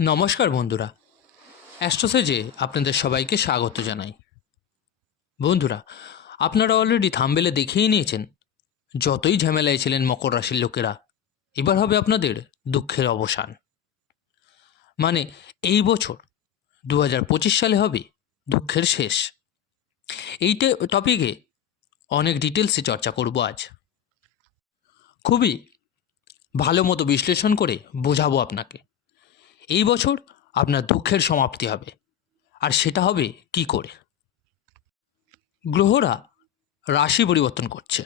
নমস্কার বন্ধুরা। অ্যাস্ট্রোসেজে আপনাদের সবাইকে স্বাগত জানাই। বন্ধুরা, আপনারা অলরেডি থামবেলে দেখেই নিয়েছেন, যতই ঝামেলায় ছিলেন মকর রাশির লোকেরা, এবার হবে আপনাদের দুঃখের অবসান। মানে এই বছর দু হাজার পঁচিশ সালে হবে দুঃখের শেষ। এইটা টপিকে অনেক ডিটেলসে চর্চা করব আজ। খুবই ভালো মতো বিশ্লেষণ করে বোঝাবো আপনাকে। এই বছর আপনার দুঃখের সমাপ্তি হবে। আর সেটা হবে কি করে? গ্রহরা রাশি পরিবর্তন করছে।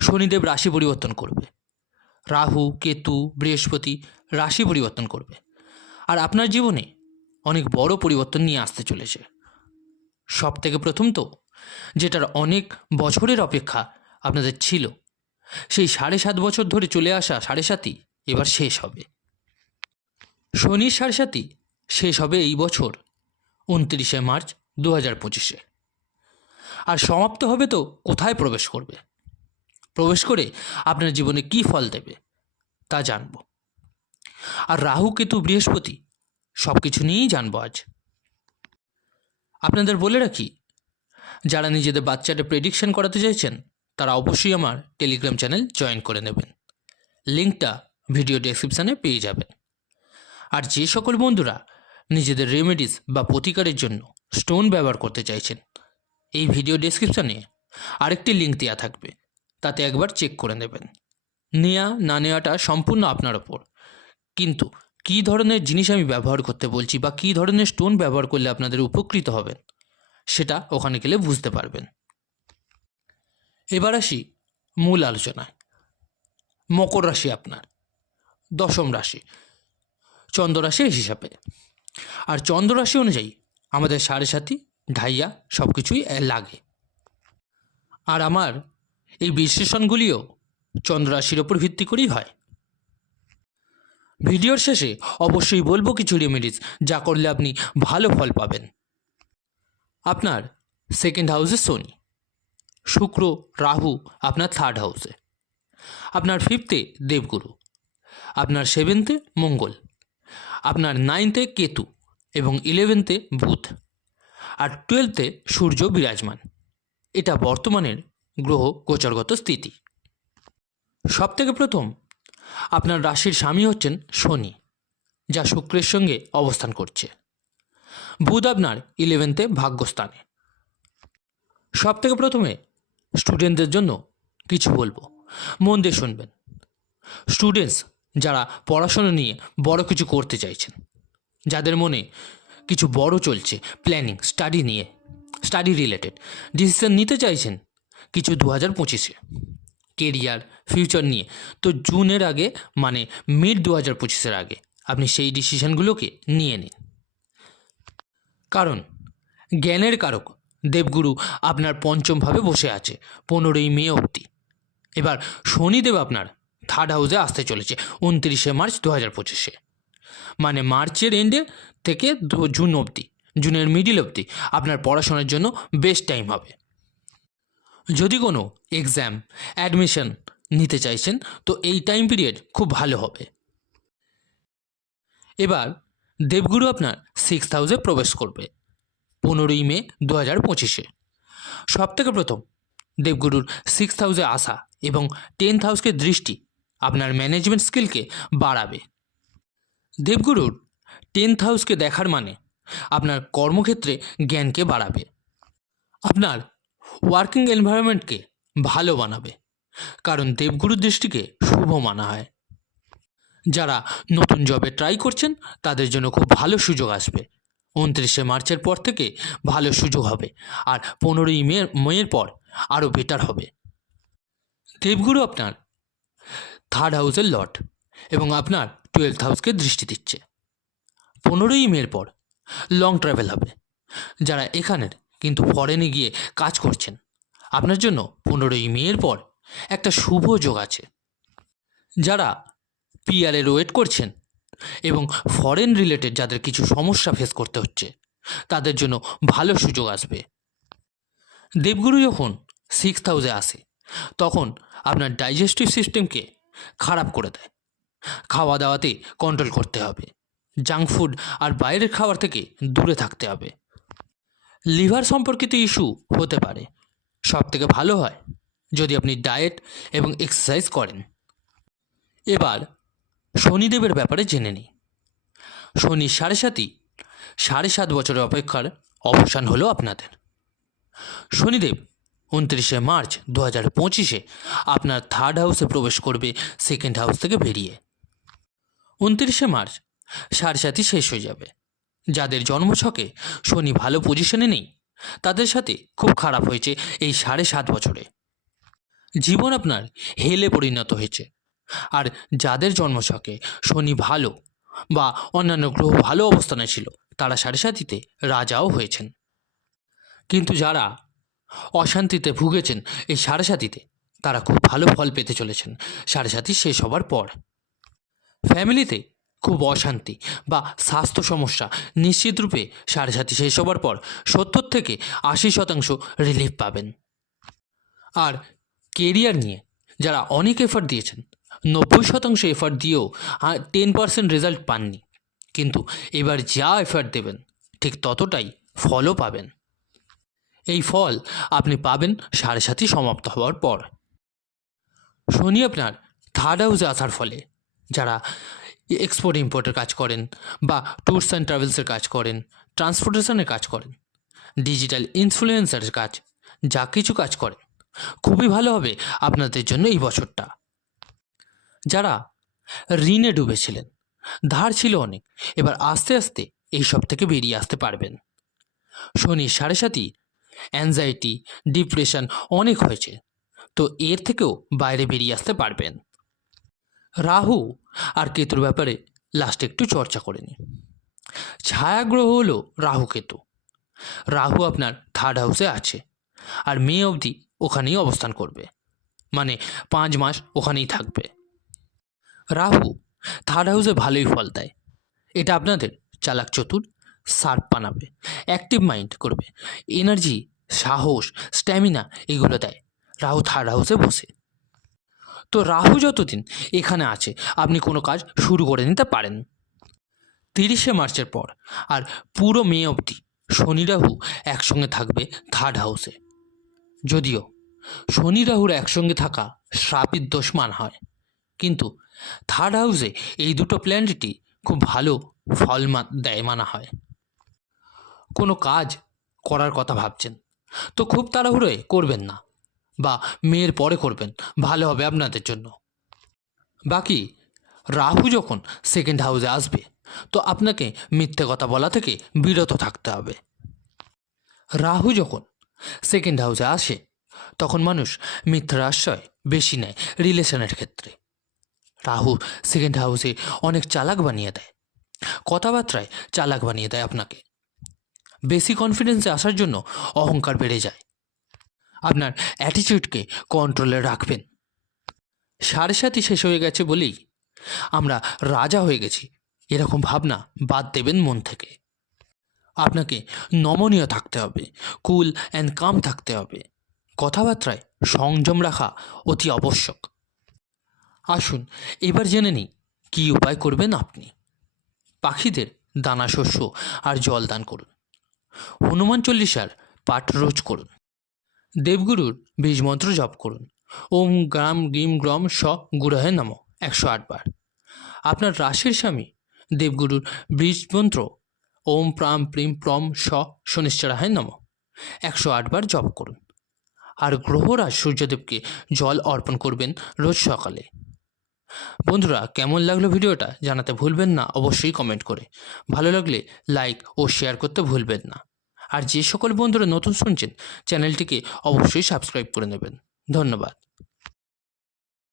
শনিদেব রাশি পরিবর্তন করবে। রাহু, কেতু, বৃহস্পতি রাশি পরিবর্তন করবে। আর আপনার জীবনে অনেক বড় পরিবর্তন নিয়ে আসতে চলেছে। সব থেকে প্রথম তো যেটার অনেক বছরের অপেক্ষা আপনাদের ছিল, সেই সাড়ে সাত বছর ধরে চলে আসা সাড়ে সাতই এবার শেষ হবে। শনির সাড়ে সাতই শেষ হবে এই বছর, উনত্রিশে মার্চ দু হাজার পঁচিশে। আর সমাপ্ত হবে তো কোথায় প্রবেশ করবে? প্রবেশ করে আপনার জীবনে কী ফল দেবে, তা জানব। আর রাহু, কেতু, বৃহস্পতি সব কিছু নিয়েই জানব আজ। আপনাদের বলে রাখি, যারা নিজেদের বাচ্চাটা প্রেডিকশন করাতে চাইছেন, তারা অবশ্যই আমার টেলিগ্রাম চ্যানেল জয়েন করে নেবেন। লিঙ্কটা ভিডিও ডেসক্রিপশানে পেয়ে যাবেন। আর যে সকল বন্ধুরা নিজেদের রেমেডিস বা প্রতিকারের জন্য স্টোন ব্যবহার করতে চাইছেন, এই ভিডিও ডেসক্রিপশানে আরেকটি লিঙ্ক দেওয়া থাকবে। তাতে একবার চেক করে নেবেন। নেওয়া না নেওয়াটা সম্পূর্ণ আপনার ওপর। কিন্তু কী ধরনের জিনিস আমি ব্যবহার করতে বলছি বা কী ধরনের স্টোন ব্যবহার করলে আপনাদের উপকৃত হবেন, সেটা ওখানে গেলে বুঝতে পারবেন। এবার আসি মূল আলোচনায়। মকর রাশি আপনার। দশম রাশি। চন্দ্ররাশির হিসাবে। আর চন্দ্ররাশি অনুযায়ী আমাদের সাড়ে সাথী ঢাইয়া সব কিছুই লাগে। আর আমার এই বিশ্লেষণগুলিও চন্দ্ররাশির ওপর ভিত্তি করেই হয়। ভিডিওর শেষে অবশ্যই বলব কিছু রেমেডিস যা করলে আপনি ভালো ফল পাবেন। আপনার সেকেন্ড হাউসে শনি, শুক্র, রাহু আপনার থার্ড হাউসে আপনার ফিফথে দেবগুরু, আপনার সেভেন্থে মঙ্গল। আপনার নাইনথে কেতু এবং ইলেভেন্থে বুধ আর টুয়েলথে সূর্য বিরাজমান। এটা বর্তমানের গ্রহ গোচরগত স্থিতি। সব থেকে প্রথম আপনার রাশির স্বামী হচ্ছেন শনি, যা শুক্রের সঙ্গে অবস্থান করছে। বুধ আপনার ইলেভেন্থে ভাগ্যস্থানে। সব থেকে প্রথমে স্টুডেন্টদের জন্য কিছু বলব। মন দিয়ে শুনবেন। স্টুডেন্টস যারা পড়াশোনা নিয়ে বড় কিছু করতে চাইছেন। যাদের মনে কিছু বড় চলছে প্ল্যানিং স্টাডি নিয়ে স্টাডি রিলেটেড ডিসিশন নিতে চাইছেন কিছু দু হাজার পঁচিশে। কেরিয়ার ফিউচার নিয়ে। তো জুনের আগে মানে মিড দু হাজার পঁচিশের আগে আপনি সেই ডিসিশনগুলোকে নিয়ে নিন। কারণ জ্ঞানের কারক দেবগুরু আপনার পঞ্চমভাবে বসে আছে, পনেরোই মে অবধি। এবার শনিদেব আপনার থার্ড হাউসে আসতে চলেছে, উনত্রিশে মার্চ দু হাজার পঁচিশে। মানে মার্চের এন্ডে থেকে জুন অবধি, জুনের মিডিল অবধি আপনার পড়াশোনার জন্য বেস্ট টাইম হবে। যদি কোনো এক্সাম অ্যাডমিশন নিতে চাইছেন, তো এই টাইম পিরিয়ড খুব ভালো হবে। এবার দেবগুরু আপনার সিক্স হাউসে প্রবেশ করবে, পনেরোই মে দু হাজার পঁচিশে। সব থেকে প্রথম দেবগুরুর সিক্স হাউসে আসা এবং টেন্থ হাউসকে দৃষ্টি আপনার ম্যানেজমেন্ট স্কিলকে বাড়াবে। দেবগুরুর টেন্থ হাউসকে দেখার মানে আপনার কর্মক্ষেত্রে জ্ঞানকে বাড়াবে। আপনার ওয়ার্কিং এনভায়রনমেন্টকে ভালো বানাবে, কারণ দেবগুরুর দৃষ্টিকে শুভ মানা হয়। যারা নতুন জবে ট্রাই করছেন, তাদের জন্য খুব ভালো সুযোগ আসবে। উনত্রিশে মার্চের পর থেকে ভালো সুযোগ হবে, আর পনেরোই মে মেয়ের পর আরও বেটার হবে। দেবগুরু আপনার থার্ড হাউসের লট এবং আপনার টুয়েলথ হাউসকে দৃষ্টি দিচ্ছে। পনেরোই মের পর লং ট্রাভেল হবে। যারা এখানের কিন্তু ফরেনে গিয়ে কাজ করছেন, আপনার জন্য পনেরোই মের পর একটা শুভ যোগ আছে। যারা পিআরের ওয়েট করছেন এবং ফরেন রিলেটেড যাদের কিছু সমস্যা ফেস করতে হচ্ছে, তাদের জন্য ভালো সুযোগ আসবে। দেবগুরু যখন সিক্স হাউসে আসে, তখন আপনার ডাইজেস্টিভ সিস্টেমকে খারাপ করে দেয়। খাওয়া দাওয়াতে কন্ট্রোল করতে হবে। জাঙ্ক ফুড আর বাইরের খাবার থেকে দূরে থাকতে হবে। লিভার সম্পর্কিত ইস্যু হতে পারে। সব থেকে ভালো হয় যদি আপনি ডায়েট এবং এক্সারসাইজ করেন। এবার শনিদেবের ব্যাপারে জেনে নিই। শনি সাড়ে সাতই, সাড়ে সাত বছরের অপেক্ষার অবসান হলো আপনাদের। শনিদেব উনত্রিশে মার্চ দু হাজার পঁচিশে আপনার থার্ড হাউসে প্রবেশ করবে সেকেন্ড হাউস থেকে বেরিয়ে। উনত্রিশে মার্চ সাতই শেষ হয়ে যাবে। যাদের জন্মছকে শনি ভালো পজিশনে নেই, তাদের সাথে খুব খারাপ হয়েছে এই সাড়ে সাত বছরে। জীবন আপনার হেলে পরিণত হয়েছে। আর যাদের জন্মছকে শনি ভালো বা অন্যান্য গ্রহ ভালো অবস্থানে ছিল, তারা সাড়ে সাতিতে রাজাও হয়েছেন। কিন্তু যারা অশান্তিতে ভুগেছেন এই সাড়ে সাতিতে। তারা খুব ভালো ফল পেতে চলেছেন। সাড়ে সাতি শেষ হবার পর। ফ্যামিলিতে খুব অশান্তি বা স্বাস্থ্য সমস্যা নিশ্চিত রূপে সাড়ে সাতি শেষ হবার পর সত্তর থেকে আশি শতাংশ রিলিফ পাবেন। আর কেরিয়ার নিয়ে যারা অনেক এফার্ট দিয়েছেন, নব্বই শতাংশ এফার্ট দিয়েও টেন পার্সেন্ট রেজাল্ট পাননি। কিন্তু এবার যা এফার্ট দেবেন, ঠিক ততটাই ফলও পাবেন। এই ফল আপনি পাবেন সাড়ে সাতই সমাপ্ত হওয়ার পর। শনি আপনার থার্ড হাউসে আসার ফলে, যারা এক্সপোর্ট ইম্পোর্টের কাজ করেন বা ট্যুরস অ্যান্ড ট্রাভেলসের কাজ করেন ট্রান্সপোর্টেশনের কাজ করেন ডিজিটাল ইনফ্লুয়েন্সারের কাজ, যা কিছু কাজ করেন, খুবই ভালো হবে আপনাদের জন্য এই বছরটা। যারা ঋণে ডুবেছিলেন, ধার ছিল অনেক, এবার আস্তে আস্তে এই সব থেকে বেরিয়ে আসতে পারবেন। শনি সাড়ে সাতই অ্যাংজাইটি ডিপ্রেশন অনেক হয়েছে। তো এর থেকেও বাইরে বেরিয়ে আসতে পারবেন। রাহু আর কেতুর ব্যাপারে লাস্টে একটু চর্চা করে নিই। ছায়াগ্রহ হলো রাহু কেতু। রাহু আপনার থার্ড হাউসে আছে আর মে অবধি ওখানেই অবস্থান করবে। মানে পাঁচ মাস ওখানেই থাকবে। রাহু থার্ড হাউসে ভালোই ফল দেয়। এটা আপনাদের চালাক চতুর শার্প বানাবে অ্যাক্টিভ মাইন্ড করবে এনার্জি সাহস স্ট্যামিনা এগুলো দেয়। রাহু থার্ড হাউসে বসে। তো রাহু যতদিন এখানে আছে, আপনি কোনো কাজ শুরু করে নিতে পারেন। তিরিশে মার্চের পর, আর পুরো মে অবধি শনি রাহু একসঙ্গে থাকবে থার্ড হাউসে যদিও শনি রাহুর একসঙ্গে থাকা শ্রাপিত দোষ মান হয়, কিন্তু থার্ড হাউসে এই দুটো প্ল্যানেটই খুব ভালো ফল দেয় মানা হয়। কোনো কাজ করার কথা ভাবছেন। তো খুব তাড়াহুড়োয় করবেন না বা মেয়ের পরে করবেন, ভালো হবে আপনাদের জন্য। বাকি, রাহু যখন সেকেন্ড হাউসে আসবে, তো আপনাকে মিথ্যে কথা বলা থেকে বিরত থাকতে হবে। রাহু যখন সেকেন্ড হাউসে আসে, তখন মানুষ মিথ্যার আশ্রয় বেশি নেয় রিলেশনের ক্ষেত্রে। রাহু সেকেন্ড হাউসে অনেক চালাক বানিয়ে দেয়। কথাবার্তায় চালাক বানিয়ে দেয় আপনাকে। বেশি কনফিডেন্সে আসার জন্য অহংকার বেড়ে যায়। আপনার অ্যাটিটিউডকে কন্ট্রোলে রাখবেন। সাড়ে সাতই শেষ হয়ে গেছে বলেই আমরা রাজা হয়ে গেছি। এরকম ভাবনা বাদ দেবেন মন থেকে। আপনাকে নমনীয় থাকতে হবে কুল অ্যান্ড কাম থাকতে হবে। কথাবার্তায় সংযম রাখা অতি আবশ্যক। আসুন, এবার জেনে নিই, কী উপায় করবেন আপনি? পাখিদের দানা শস্য আর জল দান করুন। হনুমান চল্লিশার পাঠ রোজ করুন। দেবগুরুর বীজ মন্ত্র জপ করুন। ওম গ্রাম গ্রিম গ্রম স গুরহে নম একশো আটবার আপনার রাশির স্বামী দেবগুরুর বীজ মন্ত্র ওম প্রাম প্রিম প্রম স শনিশ্চরাহে নম একশো আটবার জপ করুন। আর গ্রহরাজ সূর্যদেবকে জল অর্পণ করবেন রোজ সকালে। বন্ধুরা, কেমন লাগল ভিডিওটা জানাতে ভুলবেন না, অবশ্যই কমেন্ট করে। ভালো লাগলে লাইক ও শেয়ার করতে ভুলবেন না। আর যে সকল বন্ধুরা নতুন শুনছেন চ্যানেলটিকে অবশ্যই সাবস্ক্রাইব করে নেবেন। ধন্যবাদ।